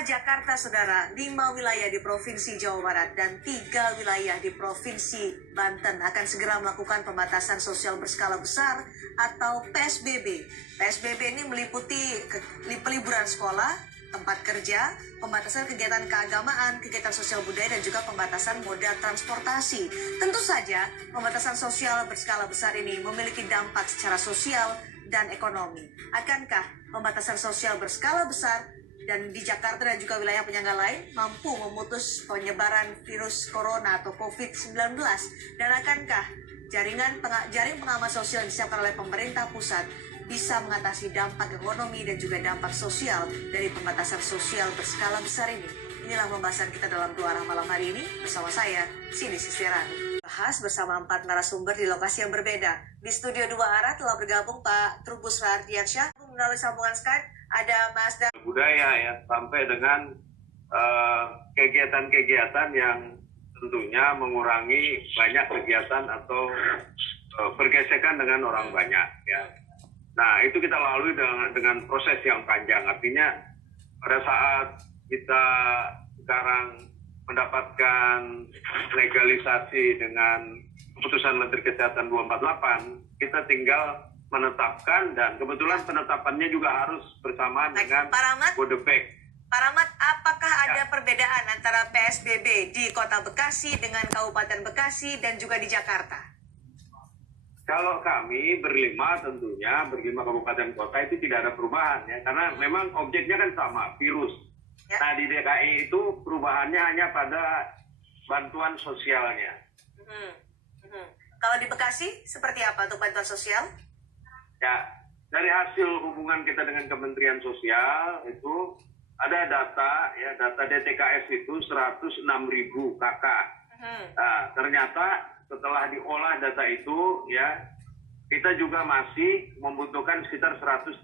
Kota Jakarta, saudara, 5 wilayah di Provinsi Jawa Barat dan 3 wilayah di Provinsi Banten akan segera melakukan pembatasan sosial berskala besar atau PSBB. PSBB ini meliputi peliburan sekolah, tempat kerja, pembatasan kegiatan keagamaan, kegiatan sosial budaya, dan juga pembatasan moda transportasi. Tentu saja, pembatasan sosial berskala besar ini memiliki dampak secara sosial dan ekonomi. Akankah pembatasan sosial berskala besar dan di Jakarta dan juga wilayah penyangga lain mampu memutus penyebaran virus corona atau COVID-19? Dan akankah jaring pengaman sosial yang disiapkan oleh pemerintah pusat bisa mengatasi dampak ekonomi dan juga dampak sosial dari pembatasan sosial berskala besar ini? Inilah pembahasan kita dalam Dua Arah malam hari ini bersama saya, Sini Sisirani. Bahas bersama 4 narasumber di lokasi yang berbeda. Di studio Dua Arah telah bergabung Pak Trubus Rahardiansyah. Melalui sambungan Skype ada Mas Dan budaya ya, sampai dengan kegiatan-kegiatan yang tentunya mengurangi banyak kegiatan atau pergesekan dengan orang banyak ya. Nah, itu kita lalui dengan proses yang panjang. Artinya pada saat kita sekarang mendapatkan legalisasi dengan keputusan Menteri Kesehatan 248, kita tinggal menetapkan, dan kebetulan penetapannya juga harus bersamaan dengan Bodebek. Pak Rahmat, apakah ada perbedaan antara PSBB di Kota Bekasi dengan Kabupaten Bekasi dan juga di Jakarta? Kalau kami berlima kabupaten kota itu tidak ada perubahan ya, karena memang objeknya kan sama, virus. Ya. Nah di DKI itu perubahannya hanya pada bantuan sosialnya. Kalau di Bekasi seperti apa untuk bantuan sosial? Ya, dari hasil hubungan kita dengan Kementerian Sosial itu ada data DTKS itu 106.000 KK. Nah, ternyata setelah diolah data itu ya, kita juga masih membutuhkan sekitar 130.000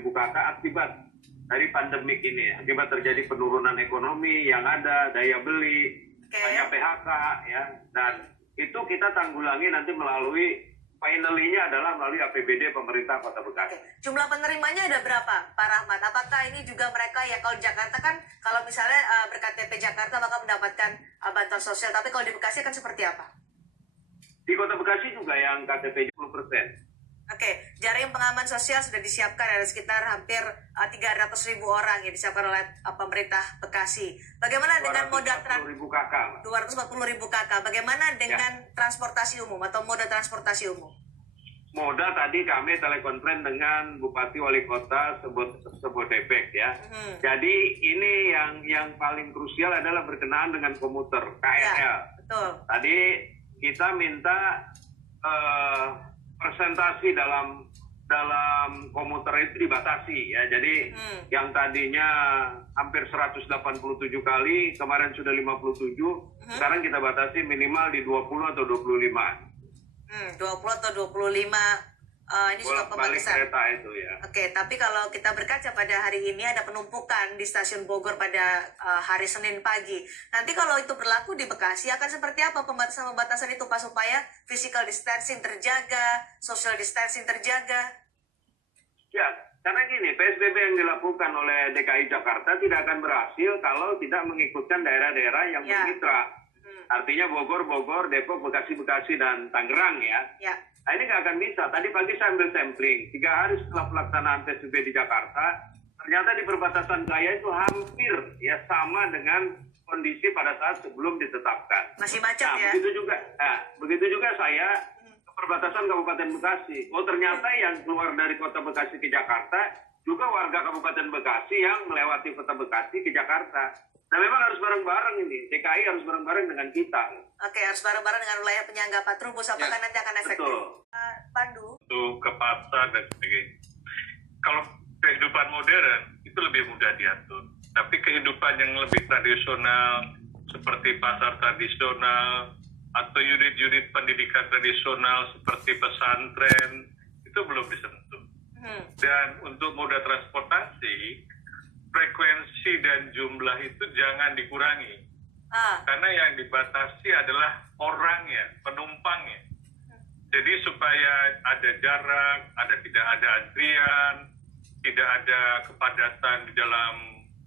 KK akibat dari pandemik ini, akibat terjadi penurunan ekonomi yang ada, daya beli, banyak PHK ya, dan itu kita tanggulangi nanti melalui finally-nya adalah melalui APBD pemerintah Kota Bekasi. Jumlah penerimanya ada berapa, Pak Rahmat? Apakah ini juga mereka ya, kalau Jakarta kan, kalau misalnya berKTP Jakarta maka mendapatkan bantuan sosial, tapi kalau di Bekasi kan seperti apa? Di Kota Bekasi juga yang KTP 10%. Oke, jaring pengaman sosial sudah disiapkan, ada sekitar hampir 300.000 orang yang disiapkan oleh pemerintah Bekasi. Bagaimana dengan moda 240.000 KK? Bagaimana dengan transportasi umum atau moda transportasi umum? Moda tadi kami telekonferensi dengan Bupati Wali Kota Bodebek ya. Jadi ini yang paling krusial adalah berkenaan dengan komuter KRL. Ya, betul. Tadi kita minta presentasi dalam komuter itu dibatasi ya. Jadi yang tadinya hampir 187 kali, kemarin sudah 57, sekarang kita batasi minimal di 20 atau 25. 20 atau 25. Ini juga pembatasan kereta itu ya. Oke, tapi kalau kita berkaca pada hari ini ada penumpukan di stasiun Bogor pada hari Senin pagi. Nanti kalau itu berlaku di Bekasi akan seperti apa pembatasan-pembatasan itu Pak, supaya physical distancing terjaga, social distancing terjaga? Ya, karena gini, PSBB yang dilakukan oleh DKI Jakarta tidak akan berhasil kalau tidak mengikutkan daerah-daerah yang bermitra. Artinya Bogor, Depok, Bekasi, dan Tangerang ya. Nah ini nggak akan bisa. Tadi pagi saya ambil sampling, 3 hari setelah pelaksanaan PSBB di Jakarta, ternyata di perbatasan Jaya itu hampir ya sama dengan kondisi pada saat sebelum ditetapkan. Masih macet ya? Begitu juga saya ke perbatasan Kabupaten Bekasi. Oh ternyata yang keluar dari Kota Bekasi ke Jakarta juga warga Kabupaten Bekasi yang melewati Kota Bekasi ke Jakarta. Nah memang harus bareng-bareng ini, DKI harus bareng-bareng dengan kita. Oke, harus bareng-bareng dengan wilayah penyangga. Pak Trubus, apakah nanti akan efektif? Pandu? Untuk ke pasar dan sebagainya. Kalau kehidupan modern itu lebih mudah diatur. Tapi kehidupan yang lebih tradisional, seperti pasar tradisional, atau unit-unit pendidikan tradisional seperti pesantren, itu belum disentuh. Dan untuk moda transportasi, frekuensi dan jumlah itu jangan dikurangi. Karena yang dibatasi adalah orangnya, penumpangnya. Jadi supaya ada jarak, tidak ada antrian, tidak ada kepadatan di dalam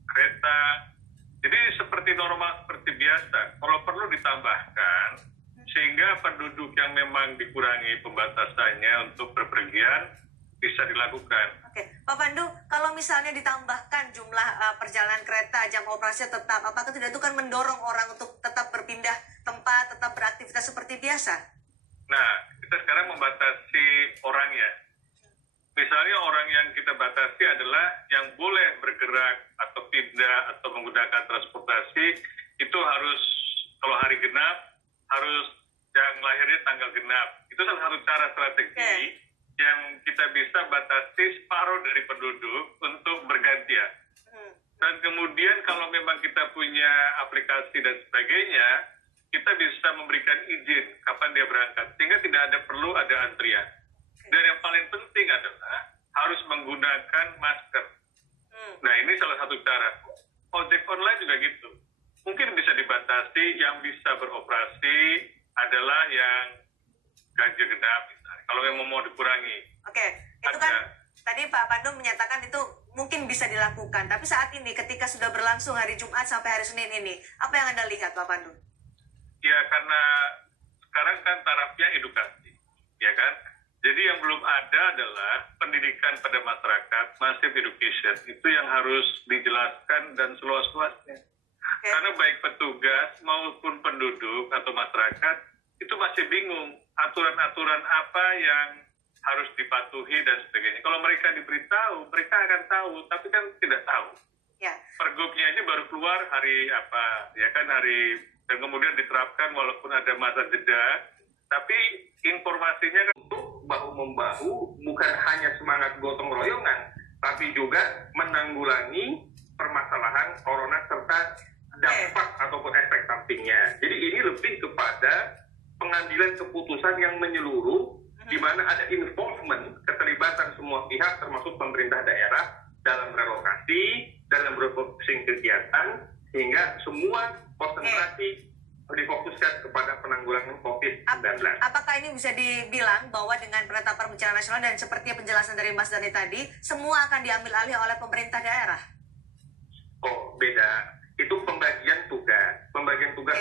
kereta. Jadi seperti normal, seperti biasa. Kalau perlu ditambahkan, sehingga penduduk yang memang dikurangi pembatasannya untuk berpergian bisa dilakukan. Oke, Pak Pandu, kalau misalnya ditambahkan jumlah perjalanan kereta, jam operasi tetap, apakah tidak itu kan mendorong orang untuk tetap berpindah tempat, tetap beraktivitas seperti biasa? Nah, kita sekarang membatasi orangnya. Misalnya orang yang kita batasi adalah yang boleh bergerak atau pindah atau menggunakan transportasi itu harus, kalau hari genap, harus yang lahirnya tanggal genap. Itu salah satu cara strategi yang kita bisa batasi separuh dari penduduk untuk bergantian. Dan kemudian kalau memang kita punya aplikasi dan sebagainya, kita bisa memberikan izin kapan dia berangkat, sehingga tidak ada perlu ada antrian. Dan yang paling penting adalah harus menggunakan masker. Nah, ini salah satu cara. Ojek online juga gitu. Mungkin bisa dibatasi, yang bisa beroperasi adalah yang ganjil genap misalnya. Kalau memang mau dikurangi. Oke, itu kan tadi Pak Pandu menyatakan itu mungkin bisa dilakukan. Tapi saat ini ketika sudah berlangsung hari Jumat sampai hari Senin ini, apa yang Anda lihat Pak Pandu? Ya, karena sekarang kan tarafnya edukasi, ya kan? Jadi yang belum ada adalah pendidikan pada masyarakat, massive education. Itu yang harus dijelaskan dan seluas-luasnya. Karena baik petugas maupun penduduk atau masyarakat itu masih bingung aturan-aturan apa yang harus dipatuhi dan sebagainya. Kalau mereka diberitahu, mereka akan tahu, tapi kan tidak tahu. Ya. Pergubnya aja baru keluar hari apa, ya kan hari, dan kemudian diterapkan walaupun ada masa jeda, tapi informasinya kan untuk bahu-membahu, bukan hanya semangat gotong royongan, tapi juga menanggulangi permasalahan corona serta dampak ataupun efek sampingnya. Jadi ini lebih kepada pengambilan keputusan yang menyeluruh, di mana ada involvement, keterlibatan semua pihak termasuk pemerintah daerah dalam relokasi, dalam refocusing kegiatan, sehingga semua konsentrasi difokuskan kepada penanggulangan COVID-19. Apakah ini bisa dibilang bahwa dengan penetapan bencana nasional dan seperti penjelasan dari Mas Dhani tadi, semua akan diambil alih oleh pemerintah daerah? Oh, beda. Itu pembagian tugas. Pembagian tugas